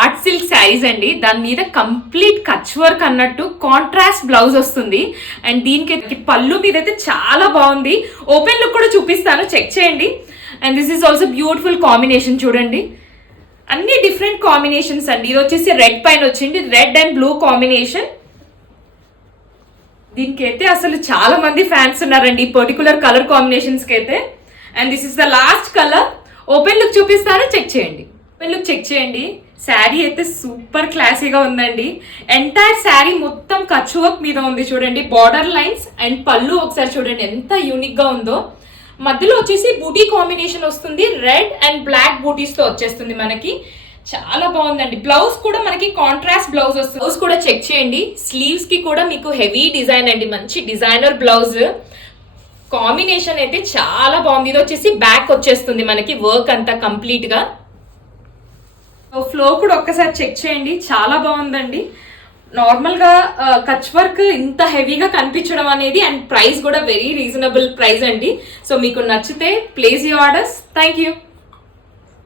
Art silk saris అండి. దాని మీద కంప్లీట్ కచ్ వర్క్ అన్నట్టు కాంట్రాస్ట్ బ్లౌజ్ వస్తుంది. అండ్ దీనికి పళ్ళు మీద అయితే చాలా బాగుంది. ఓపెన్ లుక్ కూడా చూపిస్తాను, చెక్ చేయండి. And this is also beautiful combination చూడండి, అన్ని డిఫరెంట్ కాంబినేషన్స్ అండి. ఇది వచ్చేసి రెడ్ పైన వచ్చింది, రెడ్ అండ్ బ్లూ కాంబినేషన్. దీనికి అయితే అసలు చాలా మంది ఫ్యాన్స్ ఉన్నారండి ఈ పర్టికులర్ కలర్ కాంబినేషన్స్ కి అయితే. And this is the last colour. Open look చూపిస్తాను, చెక్ చేయండి. ఓపెన్ లుక్ చెక్ చేయండి. శారీ అయితే సూపర్ క్లాసీగా ఉందండి. ఎంటైర్ శారీ మొత్తం కచ్ వర్క్ మీద ఉంది చూడండి, బార్డర్ లైన్స్. అండ్ పళ్ళు ఒకసారి చూడండి ఎంత యూనిక్ గా ఉందో. మధ్యలో వచ్చేసి బూటీ కాంబినేషన్ వస్తుంది, రెడ్ అండ్ బ్లాక్ బూటీస్ తో వచ్చేస్తుంది మనకి. చాలా బాగుందండి. బ్లౌజ్ కూడా మనకి కాంట్రాస్ట్ బ్లౌజ్ వస్తుంది. బ్లౌజ్ కూడా చెక్ చేయండి. స్లీవ్స్ కి కూడా మీకు హెవీ డిజైన్ అండి, మంచి డిజైనర్ బ్లౌజ్. కాంబినేషన్ అయితే చాలా బాగుంది. ఇది వచ్చేసి బ్యాక్ వచ్చేస్తుంది మనకి వర్క్ అంతా కంప్లీట్ గా. ఫ్లో కూడా ఒక్కసారి చెక్ చేయండి, చాలా బాగుందండి. నార్మల్ గా కచ్ వర్క్ ఇంత హెవీగా కనిపించడం అనేది, అండ్ ప్రైస్ కూడా వెరీ రీజనబుల్ ప్రైస్ అండి. సో మీకు నచ్చితే place your orders. Thank you.